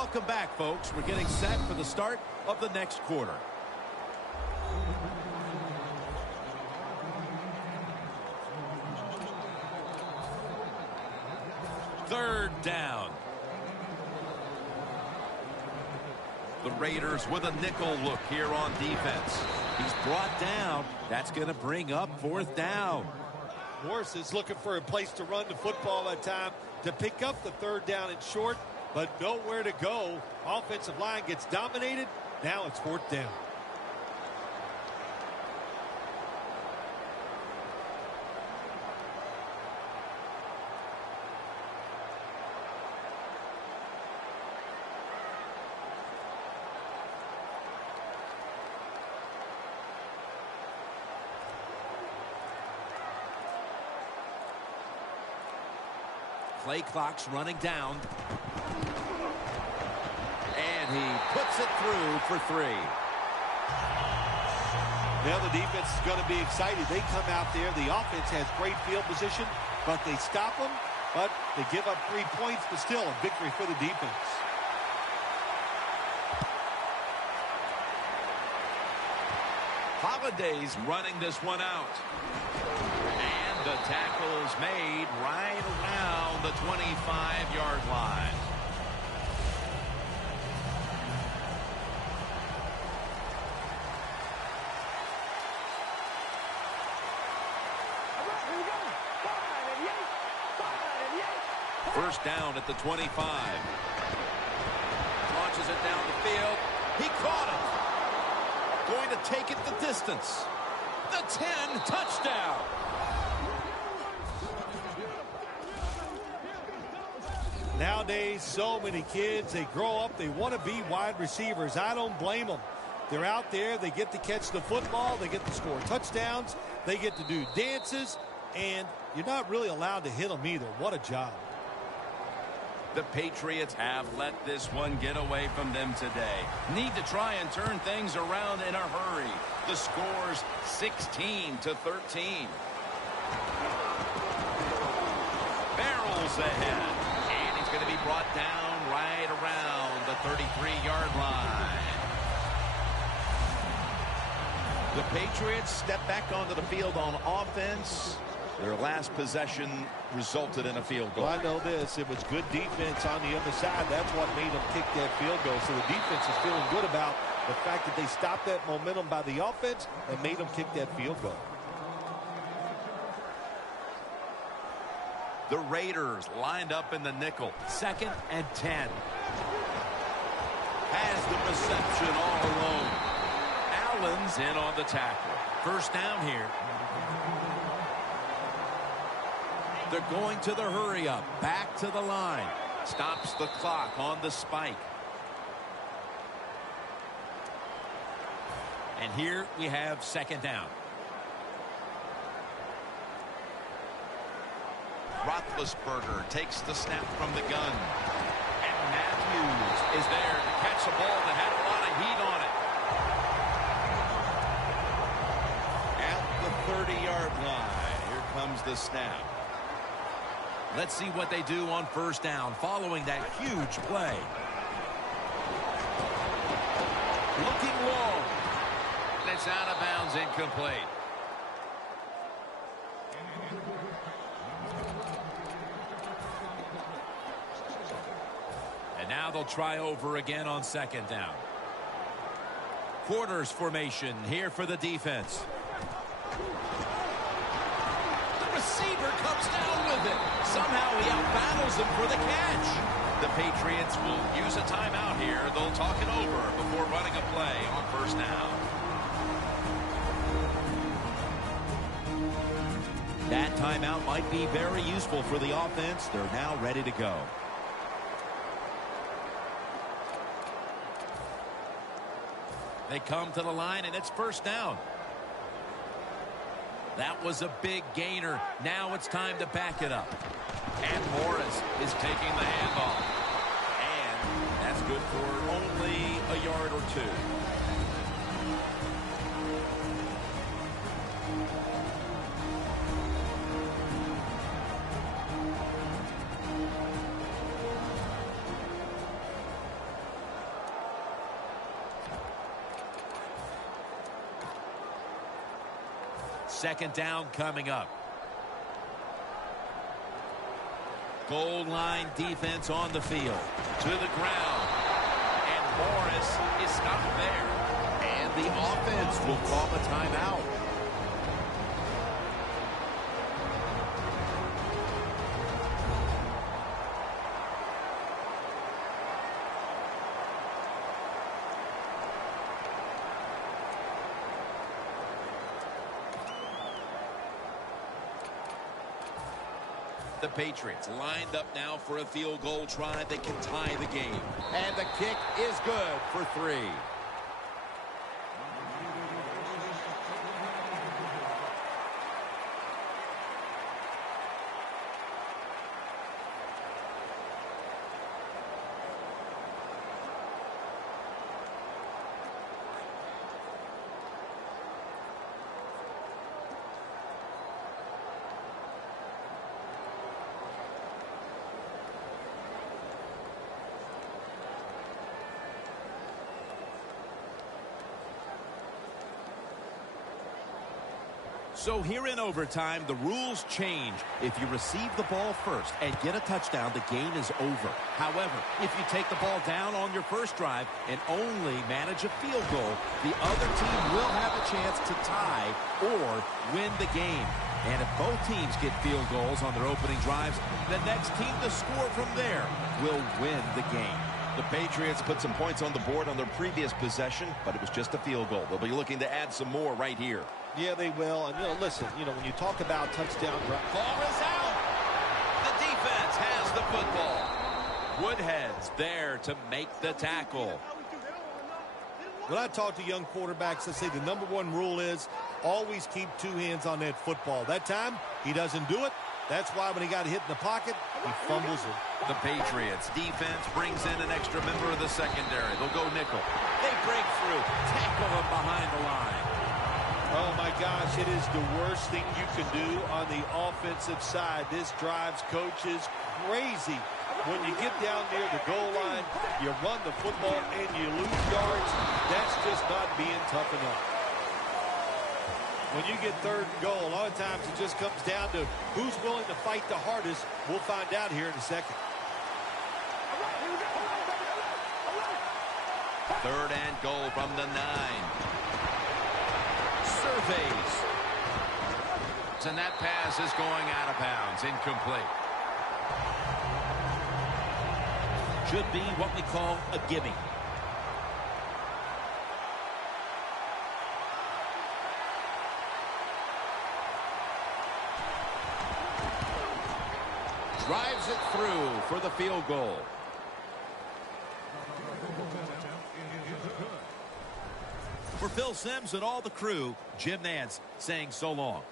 Welcome back, folks. We're getting set for the start of the next quarter. Third down. The Raiders with a nickel look here on defense. He's brought down. That's going to bring up fourth down. Morris is looking for a place to run the football that time to pick up the third down and short, but nowhere to go. Offensive line gets dominated. Now it's fourth down. Play clock's running down. And he puts it through for 3. Now the defense is going to be excited. They come out there. The offense has great field position, but they stop them. But they give up 3 points, but still a victory for the defense. Holiday's running this one out. And the tackle is made right around the 25-yard line. First down at the 25. Launches it down the field. He caught it. Going to take it the distance. The 10, touchdown. Nowadays, so many kids, they grow up, they want to be wide receivers. I don't blame them. They're out there, they get to catch the football, they get to score touchdowns, they get to do dances, and you're not really allowed to hit them either. What a job. The Patriots have let this one get away from them today. Need to try and turn things around in a hurry. The score's 16-13. Barrels ahead. And he's going to be brought down right around the 33-yard line. The Patriots step back onto the field on offense. Their last possession resulted in a field goal. Well, I know this. It was good defense on the other side. That's what made them kick that field goal. So the defense is feeling good about the fact that they stopped that momentum by the offense and made them kick that field goal. The Raiders lined up in the nickel. 2nd and 10. Has the reception all alone. Allen's in on the tackle. First down here. They're going to the hurry up. Back to the line. Stops the clock on the spike. And here we have 2nd down. Roethlisberger takes the snap from the gun. And Matthews is there to catch a ball that had a lot of heat on it. At the 30-yard line. Here comes the snap. Let's see what they do on first down following that huge play. Looking long. It's out of bounds, incomplete. And now they'll try over again on 2nd down. Quarters formation here for the defense. The receiver comes down with it. Somehow he outbattles him for the catch. The Patriots will use a timeout here. They'll talk it over before running a play on first down. That timeout might be very useful for the offense. They're now ready to go. They come to the line, and it's first down. That was a big gainer. Now it's time to back it up. And Morris is taking the handoff. And that's good for only a yard or 2. Second down coming up. Goal line defense on the field. To the ground. And Morris is stopped there. And the offense will call a timeout. The Patriots lined up now for a field goal try that can tie the game. And the kick is good for 3. So here in overtime, the rules change. If you receive the ball first and get a touchdown, the game is over. However, if you take the ball down on your first drive and only manage a field goal, the other team will have a chance to tie or win the game. And if both teams get field goals on their opening drives, the next team to score from there will win the game. The Patriots put some points on the board on their previous possession, but it was just a field goal. They'll be looking to add some more right here. Yeah, they will. And, listen, when you talk about touchdown drive. Ball is out. The defense has the football. Woodhead's there to make the tackle. When I talk to young quarterbacks, I say the number one rule is always keep 2 hands on that football. That time, he doesn't do it. That's why when he got hit in the pocket, he fumbles it. The Patriots defense brings in an extra member of the secondary. They'll go nickel. They break through, tackle him behind the line. Oh, my gosh, it is the worst thing you can do on the offensive side. This drives coaches crazy. When you get down near the goal line, you run the football and you lose yards. That's just not being tough enough. When you get 3rd and goal, a lot of times it just comes down to who's willing to fight the hardest. We'll find out here in a second. 3rd and goal from the 9. Surveys. And that pass is going out of bounds. Incomplete. Should be what we call a gimme. Drives it through for the field goal. For Phil Simms and all the crew, Jim Nantz saying so long.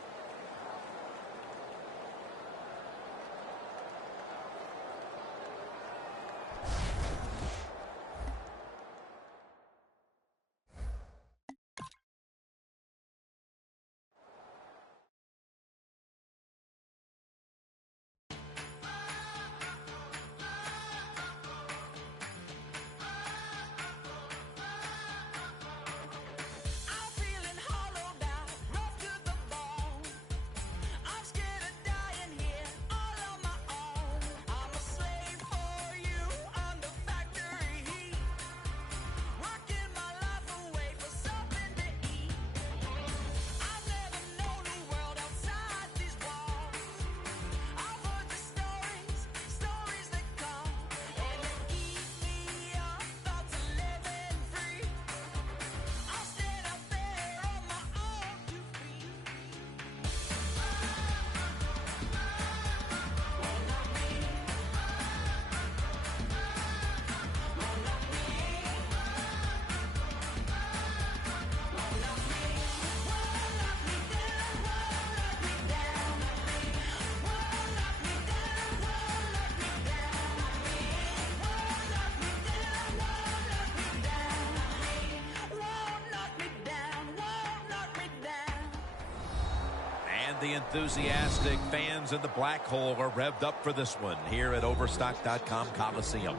The enthusiastic fans in the black hole are revved up for this one here at Overstock.com Coliseum.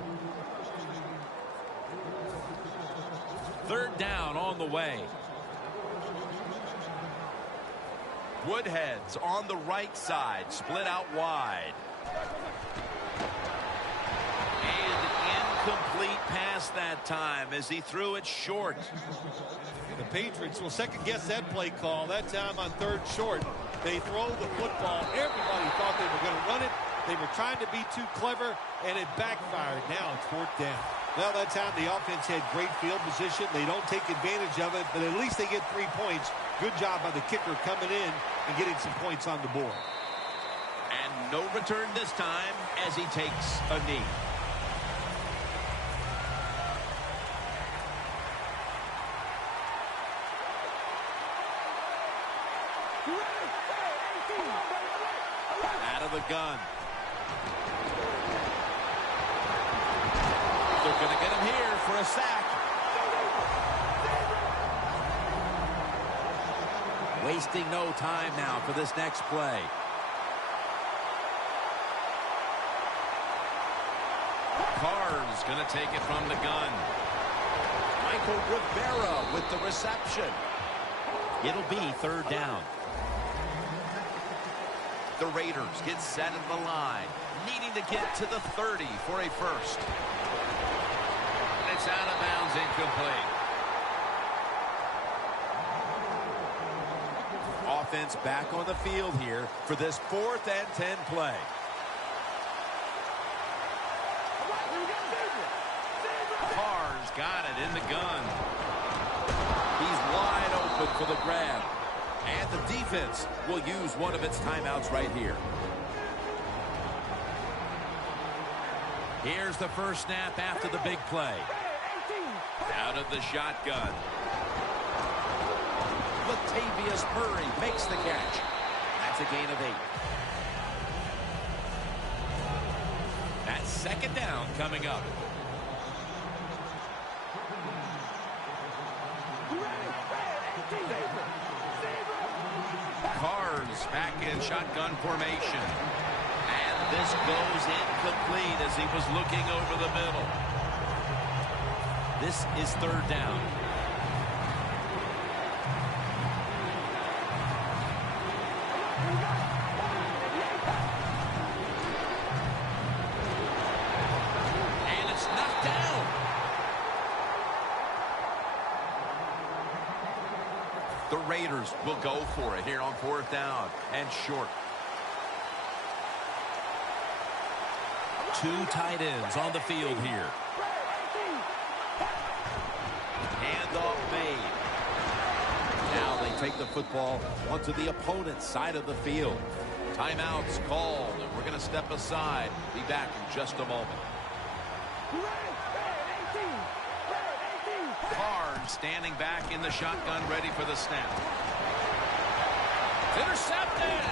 3rd down on the way. Woodhead's on the right side, split out wide. And incomplete pass that time as he threw it short. The Patriots will second-guess that play call. That time on third short, they throw the football. Everybody thought they were going to run it. They were trying to be too clever, and it backfired. Now it's fourth down. Well, that time the offense had great field position. They don't take advantage of it, but at least they get 3 points. Good job by the kicker coming in and getting some points on the board. And no return this time as he takes a knee. Out of the gun. They're going to get him here for a sack. Wasting no time now for this next play. Carr's going to take it from the gun. Michael Rivera with the reception. It'll be third down. The Raiders get set at the line, needing to get to the 30 for a first. It's out of bounds, incomplete. Offense back on the field here for this 4th and 10 play. Carr's got it in the gun. He's wide open for the grab. And the defense will use one of its timeouts right here. Here's the first snap after the big play. Out of the shotgun. Latavius Murray makes the catch. That's a gain of 8. That's second down coming up. Carr's back in shotgun formation. And this goes incomplete as he was looking over the middle. This is third down. And it's knocked down. The Raiders will go for it here on fourth down and short. 2 tight ends on the field here. Handoff made. Now they take the football onto the opponent's side of the field. Timeout's called, and we're going to step aside. Be back in just a moment. Carr standing back in the shotgun, ready for the snap. It's intercepted.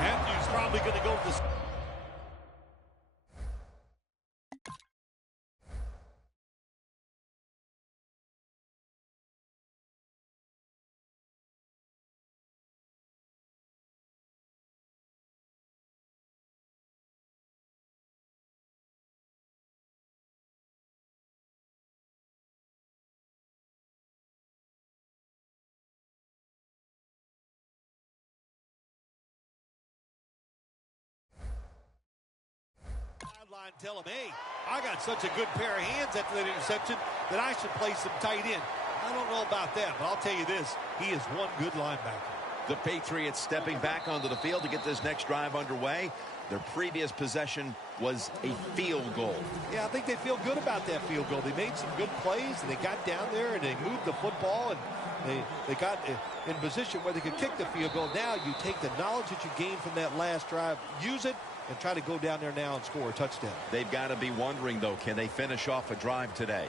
Matthews probably going to go for the... Sideline tell him, hey, I got such a good pair of hands after that interception that I should play some tight end. I don't know about that, but I'll tell you this, he is one good linebacker. The Patriots stepping back onto the field to get this next drive underway. Their previous possession was a field goal. Yeah, I think they feel good about that field goal. They made some good plays, and they got down there, and they moved the football, and they got in position where they could kick the field goal. Now you take the knowledge that you gained from that last drive, use it, and try to go down there now and score a touchdown. They've got to be wondering, though, can they finish off a drive today?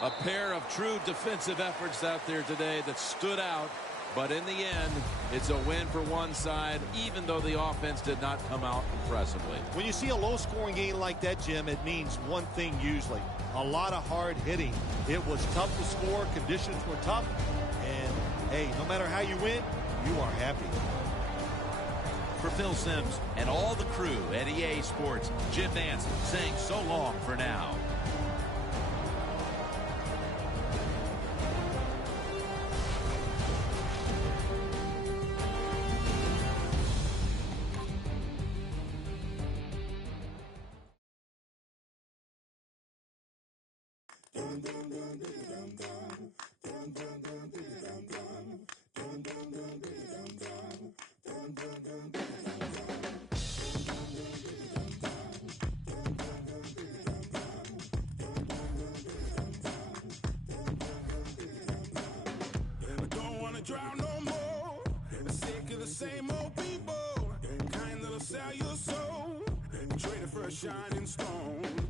A A pair of true defensive efforts out there today that stood out. But in the end, it's a win for one side, even though the offense did not come out impressively. When you see a low-scoring game like that, Jim, it means one thing usually. A lot of hard hitting. It was tough to score. Conditions were tough. And, hey, no matter how you win, you are happy. For Phil Simms and all the crew at EA Sports, Jim Nance saying so long for now. Drown no more, sick of the same old people, kind that'll sell your soul, trade it for a shining stone.